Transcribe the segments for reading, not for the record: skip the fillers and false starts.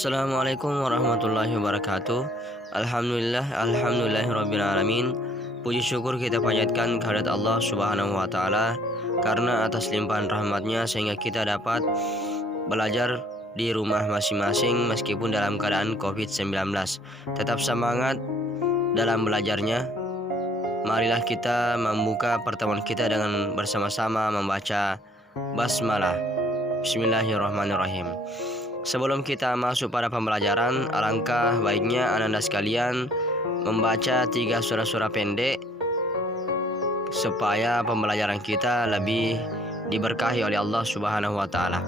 Assalamualaikum warahmatullahi wabarakatuh. Alhamdulillahirabbil alamin. Puji syukur kita panjatkan kehadirat Allah Subhanahu wa taala karena atas limpahan rahmatnya sehingga kita dapat belajar di rumah masing-masing meskipun dalam keadaan COVID-19. Tetap semangat dalam belajarnya. Marilah kita membuka pertemuan kita dengan bersama-sama membaca basmalah. Bismillahirrahmanirrahim. Sebelum kita masuk pada pembelajaran, alangkah baiknya Ananda sekalian membaca 3 surah-surah pendek supaya pembelajaran kita lebih diberkahi oleh Allah Subhanahu wa taala.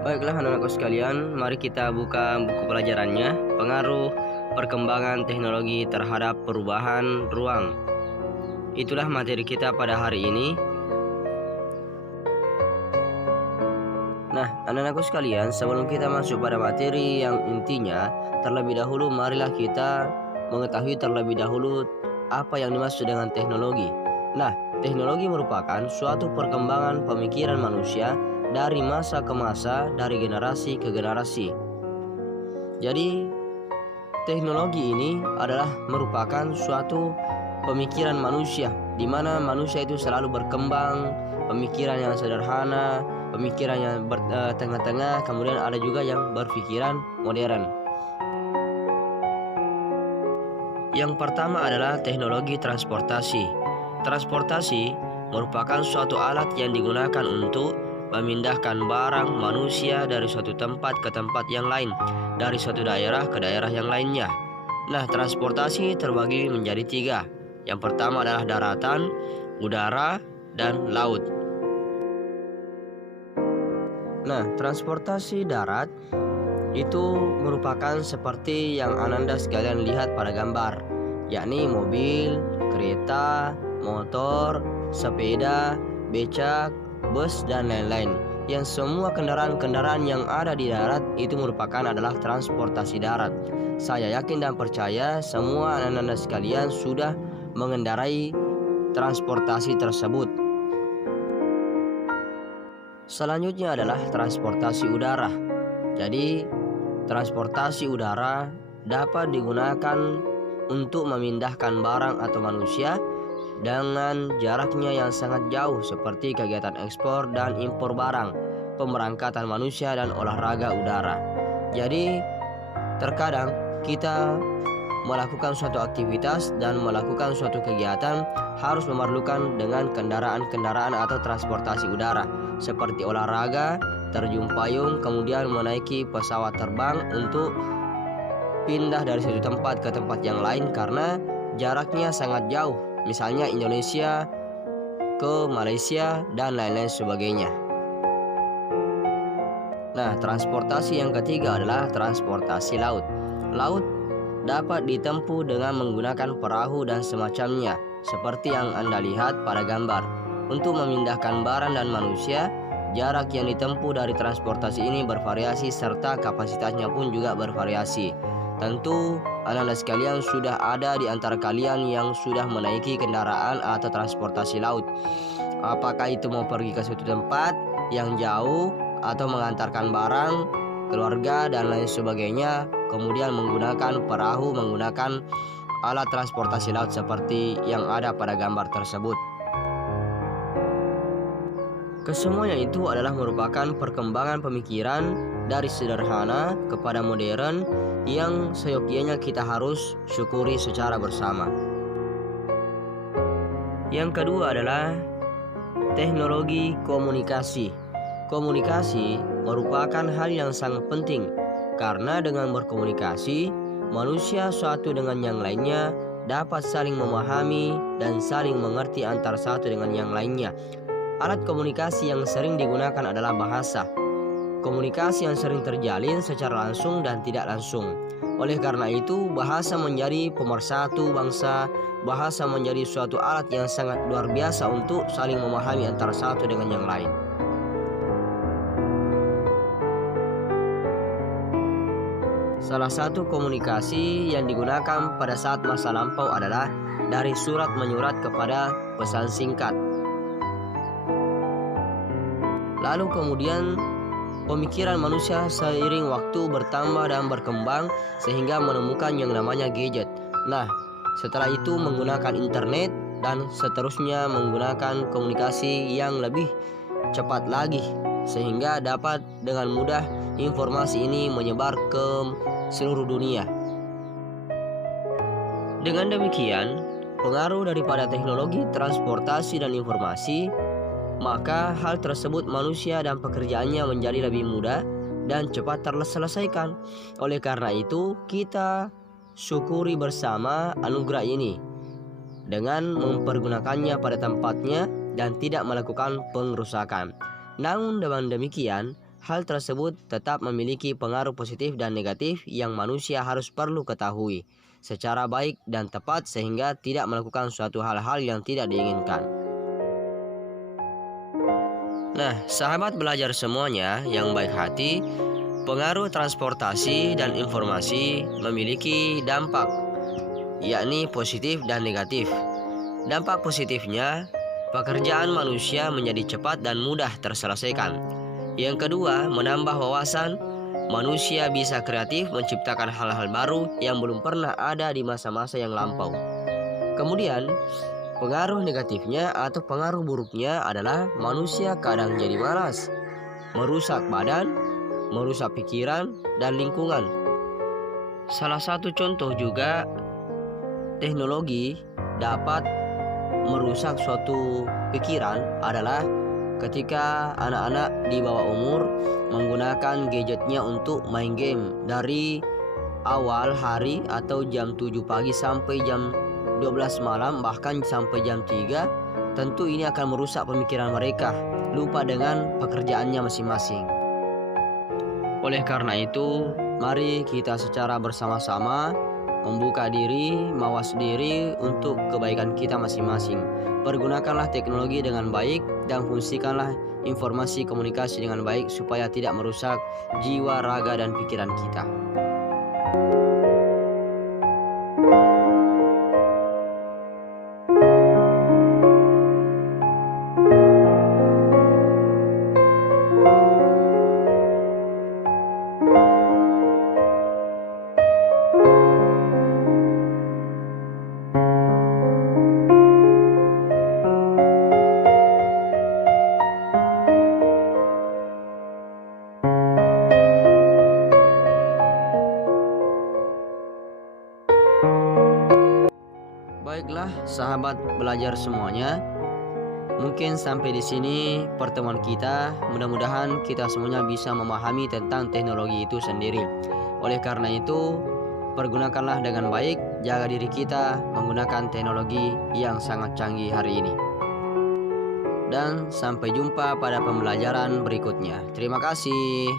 Baiklah anak-anakku sekalian, mari kita buka buku pelajarannya. Pengaruh perkembangan teknologi terhadap perubahan ruang. Itulah materi kita pada hari ini. Nah, anak-anakku sekalian, sebelum kita masuk pada materi yang intinya, terlebih dahulu marilah kita mengetahui terlebih dahulu apa yang dimaksud dengan teknologi. Nah, teknologi merupakan suatu perkembangan pemikiran manusia dari masa ke masa, dari generasi ke generasi. Jadi, teknologi ini adalah merupakan suatu pemikiran manusia, di mana manusia itu selalu berkembang, pemikiran yang sederhana, pemikiran yang tengah-tengah, kemudian ada juga yang berpikiran modern. Yang pertama adalah teknologi transportasi. Transportasi merupakan suatu alat yang digunakan untuk memindahkan barang manusia dari suatu tempat ke tempat yang lain, dari suatu daerah ke daerah yang lainnya. Nah, transportasi terbagi menjadi 3. Yang pertama adalah daratan, udara, dan laut. Nah, transportasi darat itu merupakan seperti yang Ananda sekalian lihat pada gambar, yakni mobil, kereta, motor, sepeda, becak, bus, dan lain-lain. Yang semua kendaraan-kendaraan yang ada di darat itu merupakan adalah transportasi darat. Saya yakin dan percaya semua anak-anak sekalian sudah mengendarai transportasi tersebut. Selanjutnya adalah transportasi udara. Jadi, transportasi udara dapat digunakan untuk memindahkan barang atau manusia dengan jaraknya yang sangat jauh, seperti kegiatan ekspor dan impor barang, pemberangkatan manusia, dan olahraga udara. Jadi, terkadang kita melakukan suatu aktivitas dan melakukan suatu kegiatan harus memerlukan dengan kendaraan-kendaraan atau transportasi udara, seperti olahraga, terjun payung, kemudian menaiki pesawat terbang untuk pindah dari satu tempat ke tempat yang lain karena jaraknya sangat jauh, misalnya Indonesia ke Malaysia dan lain-lain sebagainya. Nah, transportasi yang ketiga adalah transportasi laut. Laut dapat ditempuh dengan menggunakan perahu dan semacamnya, seperti yang Anda lihat pada gambar. Untuk memindahkan barang dan manusia, jarak yang ditempuh dari transportasi ini bervariasi serta kapasitasnya pun juga bervariasi. Tentu anak-anak sekalian sudah ada di antara kalian yang sudah menaiki kendaraan atau transportasi laut. Apakah itu mau pergi ke suatu tempat yang jauh atau mengantarkan barang, keluarga, dan lain sebagainya, kemudian menggunakan perahu, menggunakan alat transportasi laut seperti yang ada pada gambar tersebut. Kesemuanya itu adalah merupakan perkembangan pemikiran dari sederhana kepada modern yang seyogyanya kita harus syukuri secara bersama. Yang kedua adalah teknologi komunikasi. Komunikasi merupakan hal yang sangat penting karena dengan berkomunikasi, manusia suatu dengan yang lainnya dapat saling memahami dan saling mengerti antara satu dengan yang lainnya. Alat komunikasi yang sering digunakan adalah bahasa. Komunikasi yang sering terjalin secara langsung dan tidak langsung. Oleh karena itu, bahasa menjadi pemersatu bangsa. Bahasa menjadi suatu alat yang sangat luar biasa untuk saling memahami antara satu dengan yang lain. Salah satu komunikasi yang digunakan pada saat masa lampau adalah dari surat menyurat kepada pesan singkat. Lalu kemudian pemikiran manusia seiring waktu bertambah dan berkembang sehingga menemukan yang namanya gadget. Nah, setelah itu menggunakan internet dan seterusnya menggunakan komunikasi yang lebih cepat lagi sehingga dapat dengan mudah informasi ini menyebar ke seluruh dunia. Dengan demikian, pengaruh daripada teknologi transportasi dan informasi, maka hal tersebut manusia dan pekerjaannya menjadi lebih mudah dan cepat terselesaikan. Oleh karena itu, kita syukuri bersama anugerah ini dengan mempergunakannya pada tempatnya dan tidak melakukan pengrusakan. Namun dengan demikian, hal tersebut tetap memiliki pengaruh positif dan negatif yang manusia harus perlu ketahui secara baik dan tepat sehingga tidak melakukan suatu hal-hal yang tidak diinginkan. Nah, sahabat belajar semuanya yang baik hati, pengaruh transportasi dan informasi memiliki dampak, yakni positif dan negatif. Dampak positifnya, pekerjaan manusia menjadi cepat dan mudah terselesaikan. Yang kedua, menambah wawasan. Manusia bisa kreatif menciptakan hal-hal baru yang belum pernah ada di masa-masa yang lampau. Kemudian, pengaruh negatifnya atau pengaruh buruknya adalah manusia kadang jadi malas, merusak badan, merusak pikiran dan lingkungan. Salah satu contoh juga, teknologi dapat merusak suatu pikiran adalah ketika anak-anak di bawah umur menggunakan gadgetnya untuk main game dari awal hari atau jam 7 pagi sampai jam 12 malam, bahkan sampai jam 3. Tentu ini akan merusak pemikiran mereka, lupa dengan pekerjaannya masing-masing. Oleh karena itu, mari kita secara bersama-sama membuka diri, mawas diri untuk kebaikan kita masing-masing. Pergunakanlah teknologi dengan baik dan fungsikanlah informasi komunikasi dengan baik supaya tidak merusak jiwa, raga, dan pikiran kita. Baiklah, sahabat belajar semuanya. Mungkin sampai di sini pertemuan kita. Mudah-mudahan kita semuanya bisa memahami tentang teknologi itu sendiri. Oleh karena itu, pergunakanlah dengan baik, jaga diri kita menggunakan teknologi yang sangat canggih hari ini. Dan sampai jumpa pada pembelajaran berikutnya. Terima kasih.